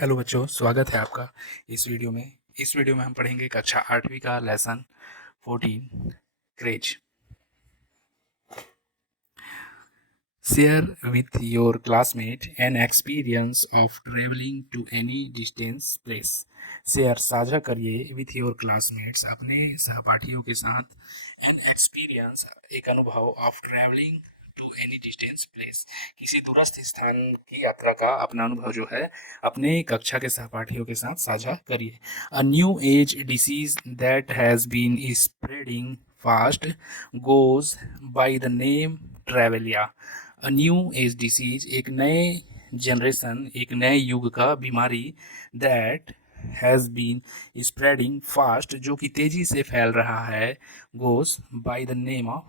Hello बच्चों, स्वागत है आपका इस वीडियो में हम पढ़ेंगे कक्षा 8वीं का lesson 14 craze. Share with your classmate an experience of travelling to any distance place. Share साझा करिए विथ योर क्लासमेट्स अपने सहपाठियों के साथ एन एक्सपीरियंस एक अनुभव of travelling to any distance place किसी दूरस्थ स्थान की यात्रा का अपना अनुभव जो है अपने कक्षा के सहपाठियों के साथ साझा करिए। A new age disease that has been spreading fast goes by the name Travelia. A new age disease एक नए जनरेशन एक नए युग का बीमारी that has been spreading fast जो कि तेज़ी से फैल रहा है goes by the name of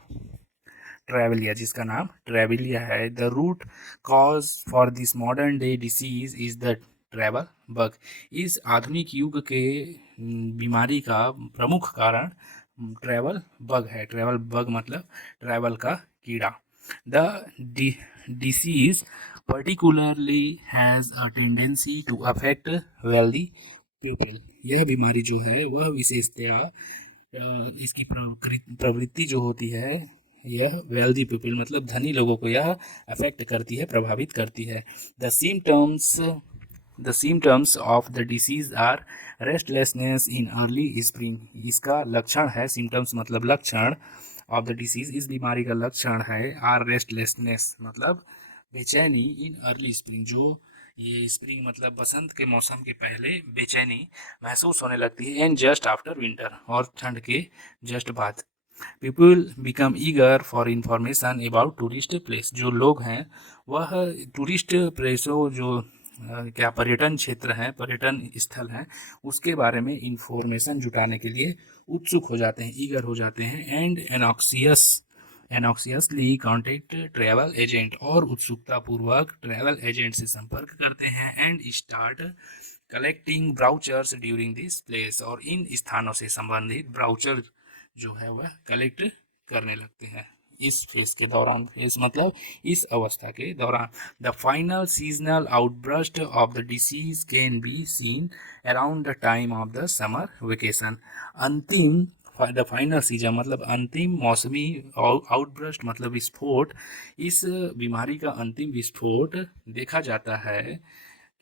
Travelia जिसका नाम ट्रेविलिया है। The root cause for this modern day disease is the travel bug. इस आधुनिक युग के बीमारी का प्रमुख कारण ट्रैवल बग है। ट्रैवल बग मतलब ट्रैवल का कीड़ा। The disease particularly has a tendency to affect wealthy people। यह बीमारी जो है वह विशेषतया इसकी प्रवृत्ति जो होती है यह वेल्दी पीपल मतलब धनी लोगों को यह अफेक्ट करती है, प्रभावित करती है। The symptoms of the disease are restlessness in early spring. इसका लक्षण है, सिम्टम्स मतलब लक्षण ऑफ द डिसीज इस बीमारी का लक्षण है आर रेस्टलेसनेस मतलब बेचैनी इन अर्ली स्प्रिंग जो ये स्प्रिंग मतलब बसंत के मौसम के पहले बेचैनी महसूस होने लगती है एंड जस्ट आफ्टर विंटर और ठंड के जस्ट बाद। People become eager for information about tourist place. जो लोग हैं वह टूरिस्ट प्लेसों जो क्या पर्यटन क्षेत्र हैं, पर्यटन स्थल हैं, उसके बारे में इंफॉर्मेशन जुटाने के लिए उत्सुक हो जाते हैं, ईगर हो जाते हैं। एंड एनॉक्सियसली कॉन्टेक्ट ट्रैवल एजेंट और उत्सुकता पूर्वक ट्रैवल एजेंट से संपर्क करते हैं and start collecting brochures during this place और इन स्थानों से संबंधित ब्राउचर जो है वह कलेक्ट करने लगते हैं इस फेज के दौरान। फेज मतलब इस अवस्था के दौरान। The final seasonal outburst of the disease can be seen around the time of the summer vacation. अंतिम द फाइनल सीजन मतलब अंतिम मौसमी आउटब्रस्ट मतलब विस्फोट। इस बीमारी का अंतिम विस्फोट देखा जाता है,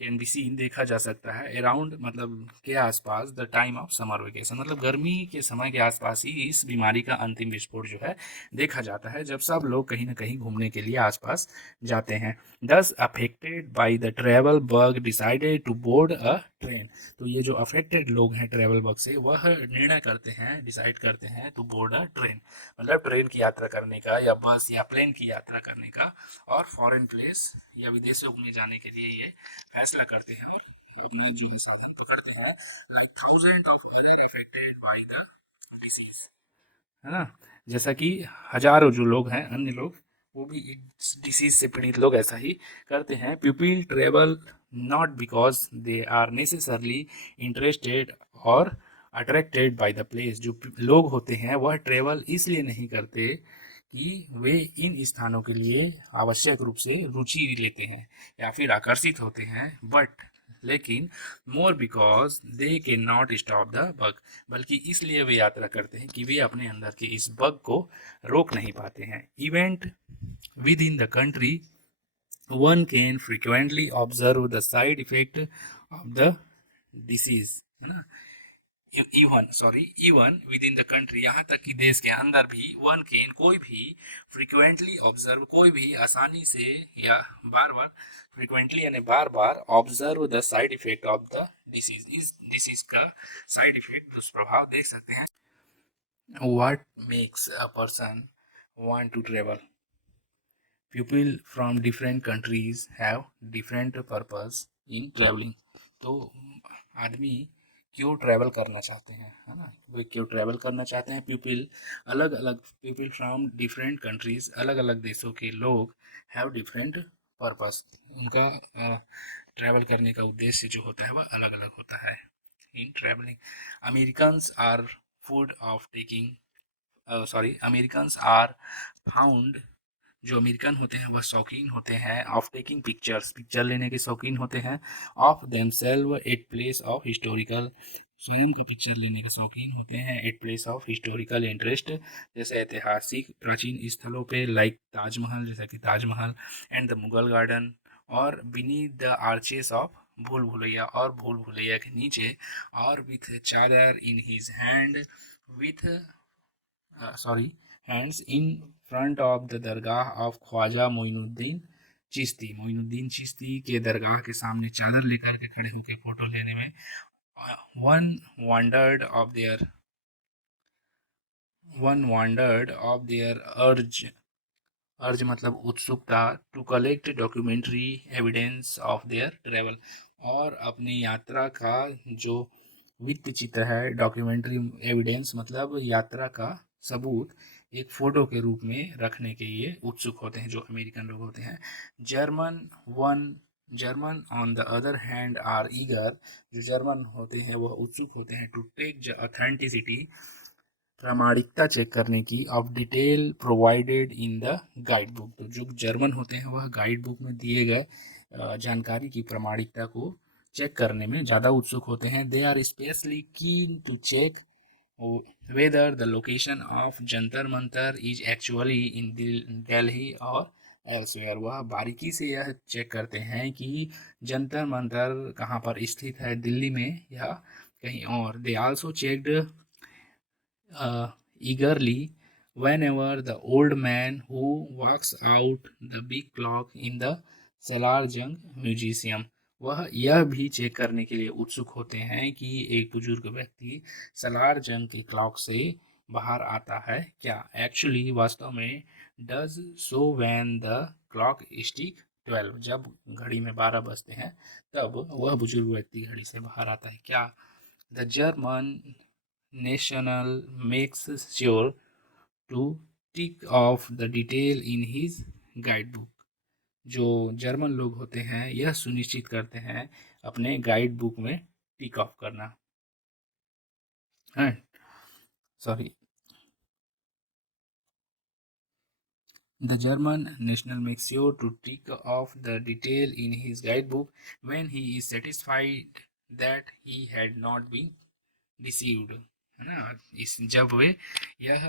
कैन बी सीन देखा जा सकता है अराउंड मतलब के आसपास the time of summer vacation मतलब गर्मी के समय के आसपास ही इस बीमारी का अंतिम विस्फोट जो है देखा जाता है जब सब लोग कहीं ना कहीं घूमने के लिए आसपास जाते हैं। Those affected by the travel bug decided to board a train. तो ये जो अफेक्टेड लोग हैं ट्रेवल बग से वह निर्णय करते हैं, डिसाइड करते हैं टू बोर्ड अ ट्रेन मतलब ट्रेन की यात्रा करने का या बस या प्लेन की यात्रा करने का और फॉरेन प्लेस या विदेशों में जाने के लिए ये फैसला करते हैं और अपना जो साधन पकड़ते हैं। Like thousand of other affected by the disease, है ना। जैसा कि हजारों जो लोग हैं अन्य लोग वो भी इस डिसीज से पीड़ित लोग ऐसा ही करते हैं। People travel not because they are necessarily interested और अट्रैक्टेड बाय द प्लेस। जो लोग होते हैं वह ट्रेवल इसलिए नहीं करते कि वे इन स्थानों के लिए आवश्यक रूप से रुचि लेते हैं या फिर आकर्षित होते हैं, बट लेकिन more because they can not stop the bug. बल्कि इसलिए वे यात्रा करते हैं कि वे अपने अंदर के इस बग को रोक नहीं पाते हैं। Event with in the country one can frequently observe the side effect of the disease, है ना। Even with in the country यहाँ तक कि देश के अंदर भी वन कैन कोई भी फ्रिक्वेंटली ऑब्जर्व कोई भी आसानी से या बार बार फ्रिक्वेंटली यानी बार बार observe the side effect of the disease. इस डिसीज का साइड इफेक्ट दुष्प्रभाव देख सकते हैं। What makes a person want to travel. People from different countries have different purpose in travelling. तो आदमी क्यों ट्रैवल करना चाहते हैं, है ना, वे क्यों ट्रैवल करना चाहते हैं। पीपल अलग अलग, पीपल फ्रॉम डिफरेंट कंट्रीज अलग अलग देशों के लोग हैव डिफरेंट पर्पस। उनका ट्रैवल करने का उद्देश्य जो होता है वह अलग अलग होता है in travelling. Americans are fond of taking Americans are found जो अमेरिकन होते हैं वह शौकीन होते हैं ऑफ टेकिंग पिक्चर्स, पिक्चर लेने के शौकीन होते हैं, of themselves at place of historical, स्वयं का पिक्चर लेने के शौकीन होते हैं at place of historical interest, जैसे ऐतिहासिक प्राचीन स्थलों पे, लाइक ताजमहल, जैसा कि Taj Mahal and the Mughal garden, और beneath the arches of Bhool Bhulaiya, और भूल भुलैया के नीचे, और with chadar in his hand, with sorry hands in front of the dargah of Khwaja Moinuddin Chishti, Moinuddin Chishti के दरगाह के सामने चादर लेकर के खड़े होकर फोटो लेने में, one wondered of their one wondered of their urge, urge मतलब उत्सुकता, to collect documentary evidence of their travel, और अपनी यात्रा का जो वित्त चित्र है, डॉक्यूमेंट्री एविडेंस मतलब यात्रा का सबूत, एक फोटो के रूप में रखने के लिए उत्सुक होते हैं जो अमेरिकन लोग होते हैं। German one German on the other hand are eager, जो जर्मन होते हैं वह उत्सुक होते हैं टू टेक द ऑथेंटिसिटी, प्रामाणिकता चेक करने की, of detail provided in the guide book, तो जो जर्मन होते हैं वह गाइड बुक में दिए गए जानकारी की प्रामाणिकता को चेक करने में ज़्यादा उत्सुक होते हैं। They are specially keen to check whether the location of Jantar Mantar is actually in Delhi और एल्सवेयर, वह बारीकी से यह चेक करते हैं कि जंतर मंतर कहाँ पर स्थित है, दिल्ली में या कहीं और। They also checked eagerly whenever the old man who walks out the big clock in the Salarjung Museum, वह यह भी चेक करने के लिए उत्सुक होते हैं कि एक बुजुर्ग व्यक्ति सलार जंग के क्लॉक से बाहर आता है क्या, एक्चुअली वास्तव में, does so when the clock stick 12, जब घड़ी में 12 बजते हैं तब वह बुजुर्ग व्यक्ति घड़ी से बाहर आता है क्या। The German national makes sure to tick off the detail in his guidebook, जो जर्मन लोग होते हैं यह सुनिश्चित करते हैं अपने गाइड बुक में टिक ऑफ करना है, sorry. The German national makes sure to tick off the detail in his guidebook when he is satisfied that he had not been deceived, है ना। इस जब वे यह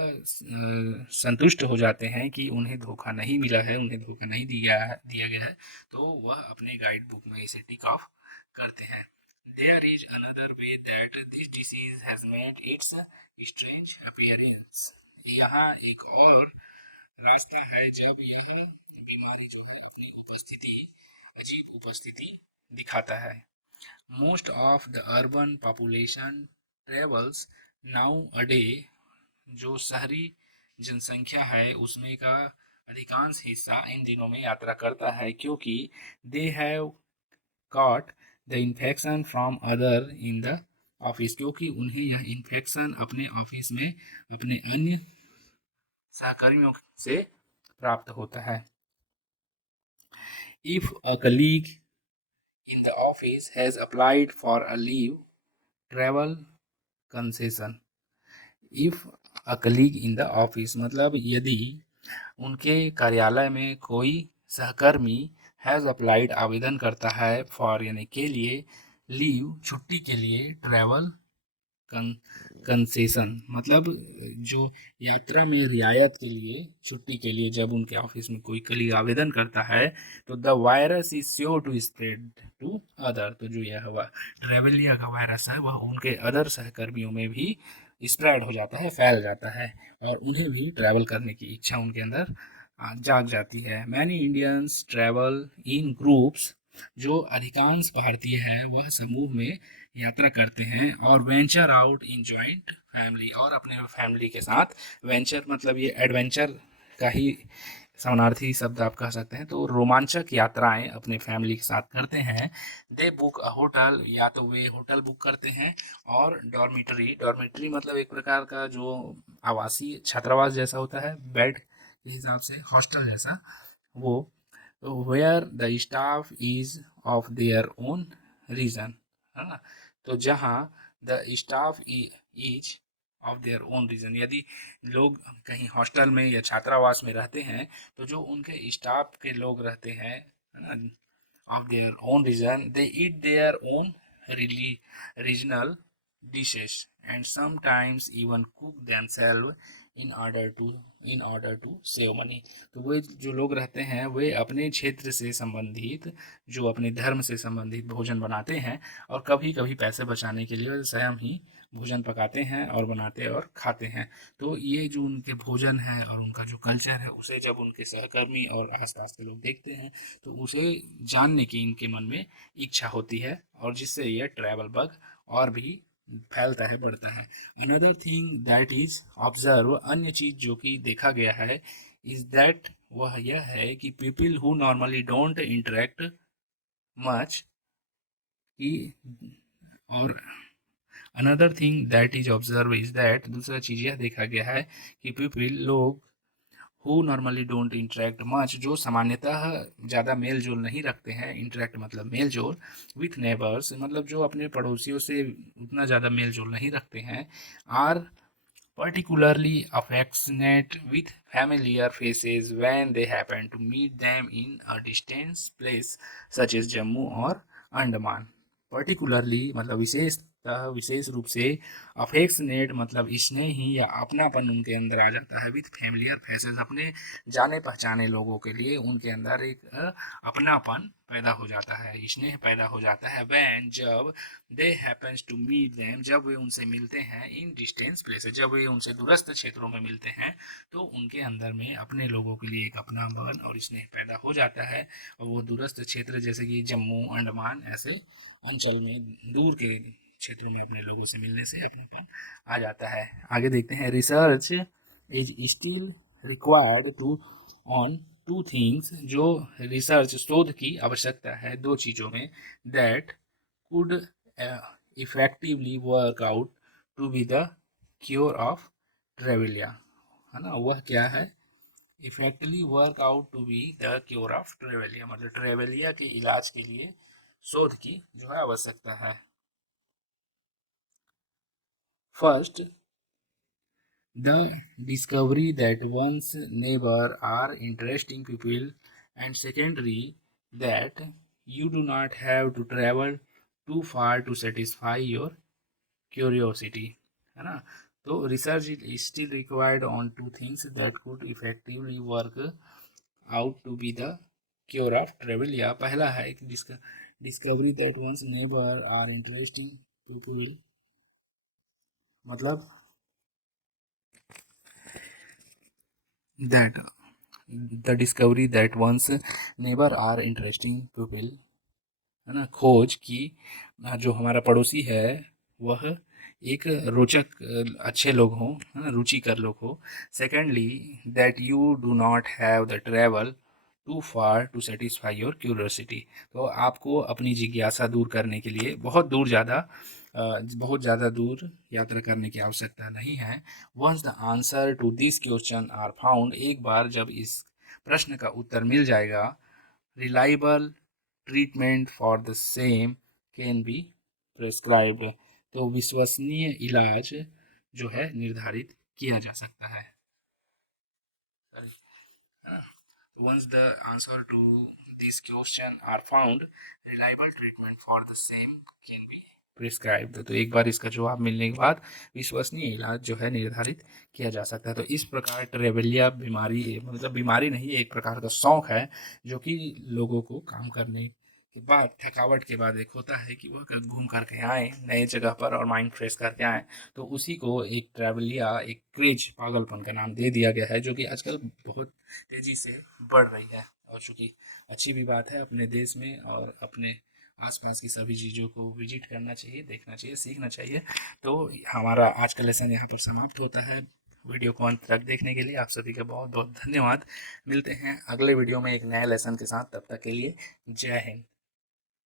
संतुष्ट हो जाते हैं कि उन्हें धोखा नहीं मिला है, उन्हें धोखा नहीं दिया गया है, तो वह अपने गाइड बुक में इसे टिक ऑफ करते हैं। There is another way that this disease has made its strange appearance, यहाँ एक और रास्ता है जब यह बीमारी जो है अपनी उपस्थिति, अजीब उपस्थिति दिखाता है। Most of the urban population travels now a day, जो शहरी जनसंख्या है उसमें का अधिकांश हिस्सा इन दिनों में यात्रा करता है, क्योंकि they have caught the infection from other in the office, क्योंकि उन्हें यह इन्फेक्शन अपने ऑफिस में अपने अन्य सहकर्मियों से प्राप्त होता है। If a colleague in the office has applied for a leave travel concession, if a colleague in the office मतलब यदि उनके कार्यालय में कोई सहकर्मी हैज़ अप्लाइड आवेदन करता है फॉर यानी के लिए, लीव छुट्टी के लिए, ट्रैवल कंसेशन मतलब जो यात्रा में रियायत के लिए, छुट्टी के लिए जब उनके ऑफिस में कोई कलीग आवेदन करता है तो the virus is sure to spread to other, तो जो यह हुआ ट्रेवलिया का वायरस है वह उनके अदर सहकर्मियों में भी स्प्रेड हो जाता है, फैल जाता है, और उन्हें भी ट्रैवल करने की इच्छा उनके अंदर जाग जाती है। Many Indians travel in groups, जो अधिकांश भारतीय हैं वह समूह में यात्रा करते हैं, और venture out in joint family, और अपने फैमिली के साथ, वेंचर मतलब ये एडवेंचर का ही समानार्थी शब्द आप कह सकते हैं, तो रोमांचक यात्राएं अपने फैमिली के साथ करते हैं। दे बुक अ होटल, या तो वे होटल बुक करते हैं, और डॉर्मिटरी, डॉर्मिटरी मतलब एक प्रकार का जो आवासीय छात्रावास जैसा होता है, बेड के हिसाब से हॉस्टल जैसा, वो where the staff is of their own region, है ना, तो जहाँ the staff is of their own region. यदि लोग कहीं हॉस्टल में या छात्रावास में रहते हैं तो जो उनके स्टाफ के लोग रहते हैं, है ना, of their own region, they eat their own regional dishes and sometimes even cook themselves in order to save money। तो वे जो लोग रहते हैं वे अपने क्षेत्र से संबंधित, जो अपने धर्म से संबंधित भोजन बनाते हैं और कभी कभी पैसे बचाने के लिए स्वयं ही भोजन पकाते हैं और बनाते और खाते हैं। तो ये जो उनके भोजन है और उनका जो कल्चर है उसे जब उनके सहकर्मी और आसपास के लोग देखते हैं तो उसे जानने की इनके मन में इच्छा होती है और जिससे यह ट्रैवल बग और भी फैलता है, बढ़ता है। Another thing that is observe, अन्य चीज जो कि देखा गया है, इज दैट वह यह है कि people who normally don't interact much की, और another thing that is observe is that, दूसरा चीज यह देखा गया है कि पीपल लोग who normally don't interact much, जो सामान्यतः ज़्यादा मेल जोल नहीं रखते हैं, इंटरेक्ट मतलब मेल जोल, विथ नेबर्स मतलब जो अपने पड़ोसियों से उतना ज़्यादा मेल जोल नहीं रखते हैं, are particularly affectionate with familiar faces when they happen to meet them in a distant place such as Jammu or Andaman। Particularly मतलब विशेषतः, विशेष रूप से, अफेक्शनेट मतलब स्नेही या अपनापन उनके अंदर आ जाता है, विथ फैमिलियर फेसेस अपने जाने पहचाने लोगों के लिए उनके अंदर एक अपनापन पैदा हो जाता है, स्नेह पैदा हो जाता है, व्हेन जब दे हैपन्स टू मीट देम जब वे उनसे मिलते हैं, इन डिस्टेंस प्लेसेस जब वे उनसे दूरस्थ क्षेत्रों में मिलते हैं तो उनके अंदर में अपने लोगों के लिए एक अपनापन और स्नेह पैदा हो जाता है। और वो दूरस्थ क्षेत्र जैसे कि जम्मू अंडमान ऐसे अंचल में दूर के क्षेत्रों में अपने लोगों से मिलने से अपनेपन आ जाता है। आगे देखते हैं, research is still required to on two things, जो रिसर्च शोध की आवश्यकता है दो चीज़ों में, that could effectively work out to be the cure of Travelia, है ना, वह क्या है, effectively work out to be the cure of Travelia मतलब ट्रेवेलिया के इलाज के लिए शोध की जो है आवश्यकता है। First, the discovery that one's neighbor are interesting people, and secondary that you do not have to travel too far to satisfy your curiosity, है ना। तो research is still required on two things that could effectively work out to be the cure of travel, या पहला है कि discovery that one's neighbour are interesting people, मतलब that the discovery that one's neighbour are interesting people, है ना, खोज की जो हमारा पड़ोसी है वह एक रोचक अच्छे लोग हों, है ना, रुचिकर लोग हो। Secondly that you do not have the travel to far to satisfy your curiosity, तो आपको अपनी जिज्ञासा दूर करने के लिए बहुत ज़्यादा दूर यात्रा करने की आवश्यकता नहीं है। Once the answer to this question are found, एक बार जब इस प्रश्न का उत्तर मिल जाएगा, reliable treatment for the same can be prescribed, तो विश्वसनीय इलाज जो है निर्धारित किया जा सकता है। Once the answer to this question are found, reliable treatment for the same can be prescribe, तो एक बार इसका जवाब मिलने के बाद विश्वसनीय इलाज जो है निर्धारित किया जा सकता है। तो इस प्रकार ट्रेवेलिया बीमारी मतलब बीमारी नहीं, एक प्रकार का शौक है जो कि लोगों को काम करने के बाद, थकावट के बाद एक होता है कि वह घूम करके आए नए जगह पर और माइंड फ्रेश करके आए, तो उसी को एक ट्रेवलिया, एक क्रेज, पागलपन का नाम दे दिया गया है, जो कि आजकल बहुत तेज़ी से बढ़ रही है। और चूँकि अच्छी भी बात है अपने देश में और अपने आसपास की सभी चीज़ों को विजिट करना चाहिए, देखना चाहिए, सीखना चाहिए। तो हमारा आज का लेसन यहाँ पर समाप्त होता है। वीडियो को अंत तक देखने के लिए आप सभी का बहुत बहुत धन्यवाद। मिलते हैं अगले वीडियो में एक नए लेसन के साथ, तब तक के लिए जय हिंद।